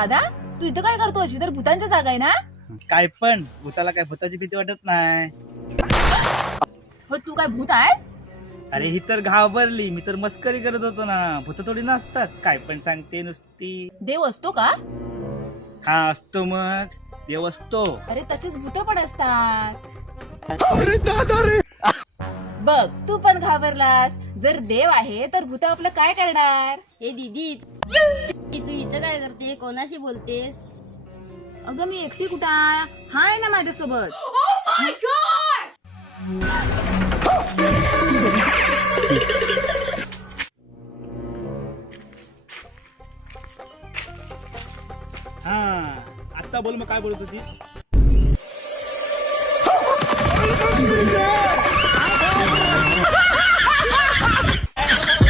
दादा तू इथं काय करतो? अशी तर भूतांच्या जागा आहे ना? काय पण भूताला काय भूताची भीती वाटत नाही. मग तू काय भूत आहेस? अरे ही तर घाबरली, मी तर मस्करी करत होतो ना. भूत थोडी नसतात, काय पण सांगते नुसती. देव असतो का? हा असतो, मग देव असतो. अरे तशीच भूत पण असतात. बघ तू पण घाबरलास. जर देव आहे तर भूत आपलं काय करणार? हे दीदी तू इथं काय करते? कोणाशी बोलतेस? अगं मी एकटी कुठं आहे? हा आहे ना माझ्यासोबत. हा आता बोल, मग काय बोलत होतीस?